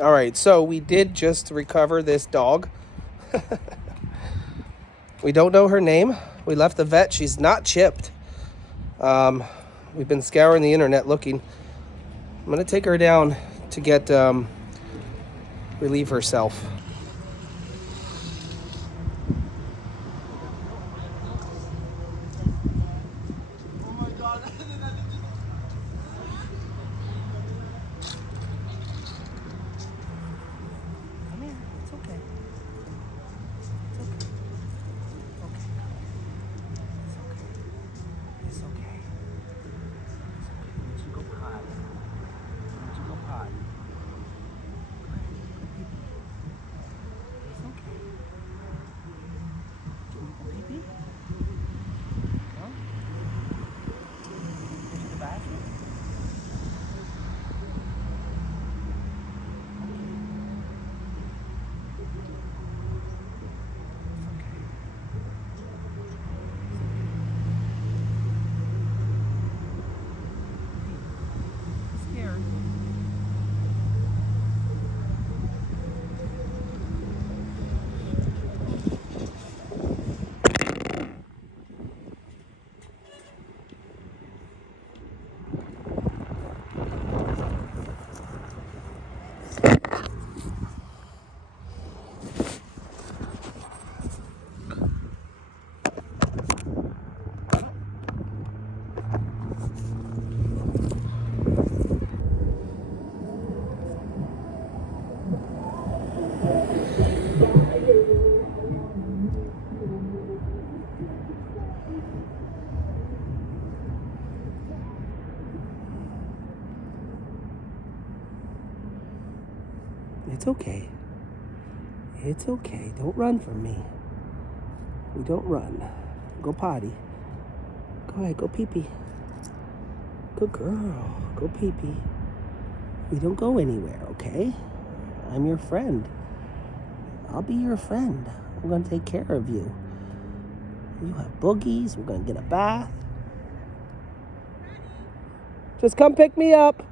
All right, so we did just recover this dog. We don't know her name. We left the vet. She's not chipped. We've been scouring the internet looking. I'm gonna take her down to get relieve herself. Come here. It's okay. It's okay. It's okay. It's okay. Let you go potty. Let you go potty. It's okay. Do you want pee-pee? Huh? Go to the bathroom? Scared. It's okay. It's okay. Don't run from me. We don't run. Go potty. Go ahead. Go pee-pee. Good girl. Go pee-pee. We don't go anywhere, okay? I'm your friend. I'll be your friend. I'm going to take care of you. You have boogies. We're going to get a bath. Just come pick me up.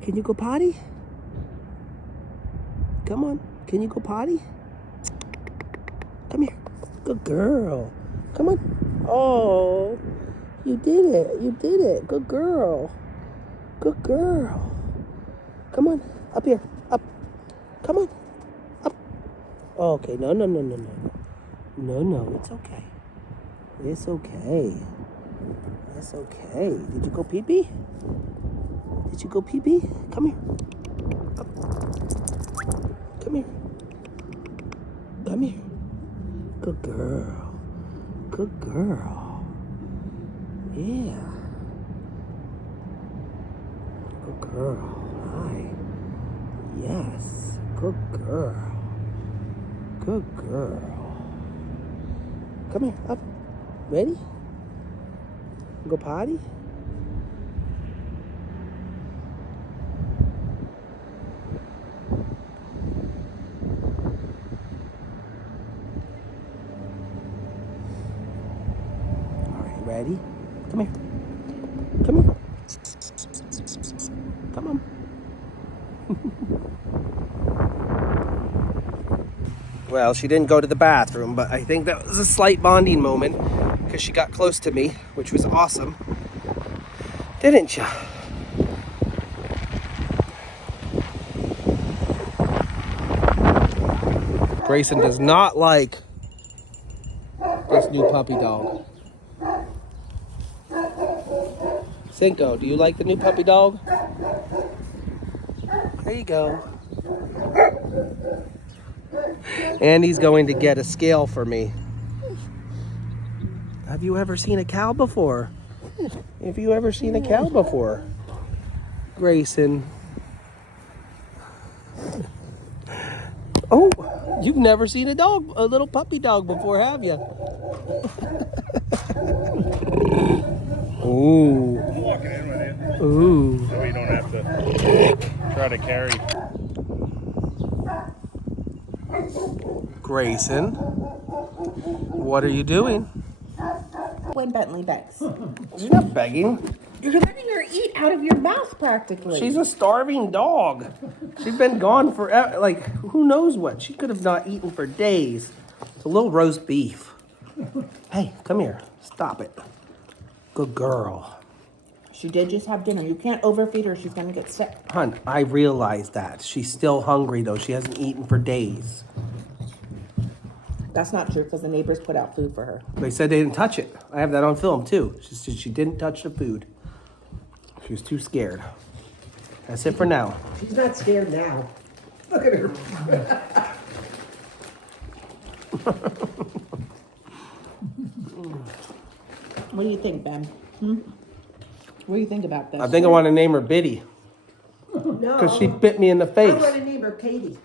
Can you go potty? Come on. Can you go potty? Come here. Good girl. Come on. Oh, you did it. You did it. Good girl. Good girl. Come on. Up here. Up. Come on. Up. Okay. No. No. It's okay. It's okay. It's okay. Did you go pee-pee? Did you go pee-pee? Come here. Up. Come here. Come here. Good girl. Good girl. Yeah. Good girl. Hi. Yes. Good girl. Good girl. Come here. Up. Ready? Go potty? Ready? Come here. Come here. Come on. Well, she didn't go to the bathroom, but I think that was a slight bonding moment because she got close to me, which was awesome. Didn't you? Grayson does not like this new puppy dog. Cinco, do you like the new puppy dog? There you go. And he's going to get a scale for me. Have you ever seen a cow before? Have you ever seen a cow before? Grayson. Oh, you've never seen a little puppy dog before, have you? Ooh. I'm walking in with you. Ooh. So you don't have to try to carry. Grayson, what are you doing? When Bentley begs. You're not begging. You're letting her eat out of your mouth practically. She's a starving dog. She's been gone for, like, who knows what. She could have not eaten for days. It's a little roast beef. Hey, come here. Stop it. Good girl. She did just have dinner. You can't overfeed her. She's going to get sick. Hun, I realize that. She's still hungry, though. She hasn't eaten for days. That's not true because the neighbors put out food for her. They said they didn't touch it. I have that on film, too. She said she didn't touch the food. She was too scared. That's it for now. She's not scared now. Look at her. What do you think, Ben? What do you think about this? I think I want to name her Biddy. No. Because she bit me in the I face. want to name her Katie.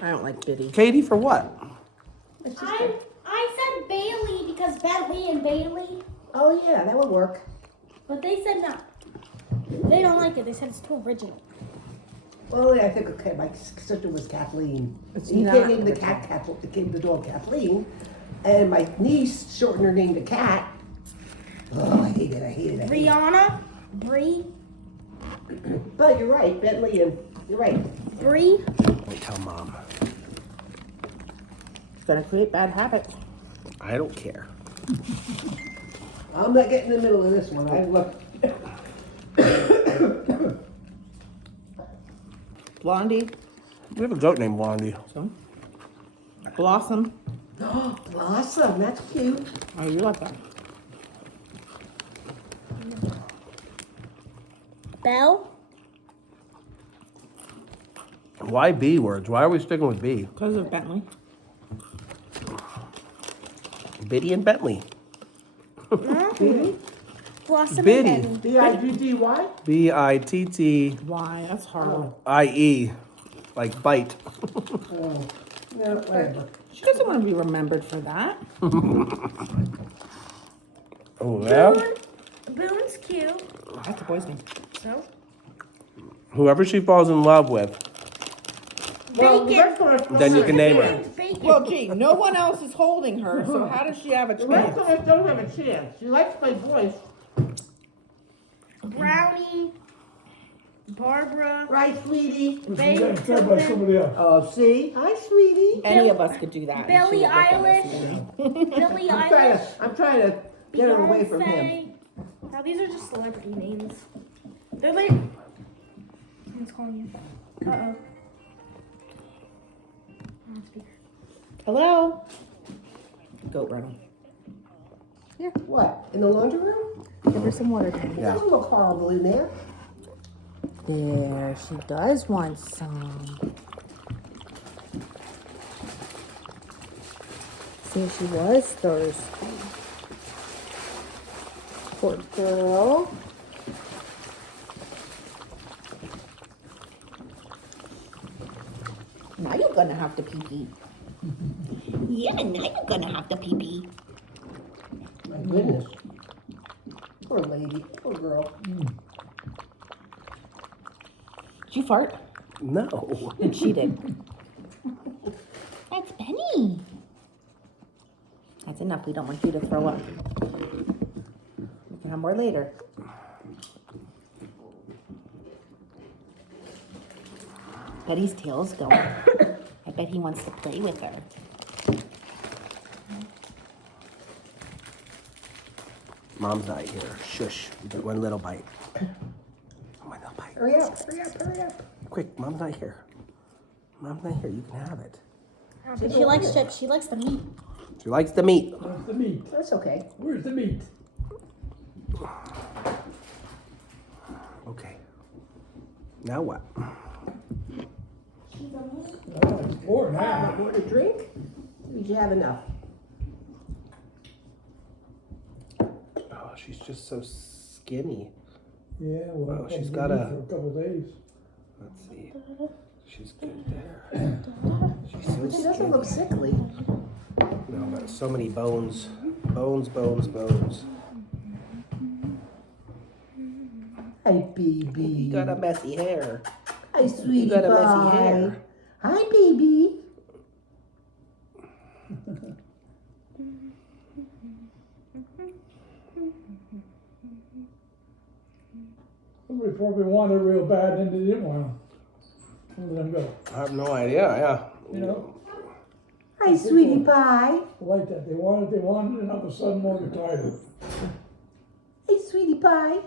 I don't like Biddy. Katie for what? I said Bailey because Bentley and Bailey, Oh yeah, that would work. but they said no. They don't like it. They said it's too original. Well, yeah, I think okay. My sister was Kathleen. It's You not can't name the original. cat the dog Kathleen, and my niece shortened her name to Cat. Oh, I hate it. I hate it. I hate it. Rihanna, Bree, But you're right, Bentley, and you're right. Bree. Don't tell Mom. It's going to create bad habits. I don't care. I'm not getting in the middle of this one. I look. Blondie. We have a goat named Blondie. So. Blossom. Awesome. That's cute. Oh, you like that? Belle. Why B words? Why are we sticking with B? Because of Bentley. Biddy and Bentley. Blossom Biddy. and Benny. B-I-G-D-Y? B-I-T-T-I-E. Why? That's hard. Like bite. Oh. No, whatever. She doesn't want to be remembered for that. Oh, yeah? Boone's cute. That's a boy's name. So. Whoever she falls in love with, Well, the Bacon. rest of us then you can name her. Bacon. Well, gee, no one else is holding her, so how does she have a The rest chance? of us don't have a chance. She likes my voice. Brownie. Barbara. Right, sweetie? Beethoven. Oh, see? Hi, sweetie. Any of us could do that. and she Billie would look at us Eilish. and go, Billie Eilish. I'm trying to get her away from him. Beyonce. Now these are just celebrity names. They're like. Someone's calling you. Uh-oh. On speaker. Hello? Goat running. What? In the laundry room? Give her some water, Teddy. It doesn't look horrible in there. There, she does want some. See, she was thirsty. Poor girl. Now you're gonna have to pee-pee. Yeah, now you're gonna have to pee-pee. My goodness. Poor lady. Poor girl. Did you fart? No. And she did. That's Benny. That's enough. We don't want you to throw up. We can have more later. Betty's tail's going. I bet he wants to play with her. Mom's not here. Shush. You got one little bite. One little bite. Hurry up, hurry up, hurry up. Quick, Mom's not here. Mom's not here. You can have it. She likes chips. She likes the meat. She likes the meat. Where's the meat? That's okay. Where's the meat? Okay. Now what? It's 4 now. More to drink? Did you have enough? Oh, she's just so skinny. Yeah, well, Oh, I've she's been got eating a- for a couple of days. Let's see. She's good there. She's so She doesn't skinny. look sickly. No, but so many bones. Bones, bones, bones. Hi, baby. You got a messy hair. Hi, sweetie You got a messy pie. hair. Hi, baby. Somebody probably wanted it real bad, and they didn't want them. Let them go, I have no idea, yeah. you know? Hi, sweetie pie. Like that, they wanted it, and all of a sudden, more tired of it. Hey, sweetie pie.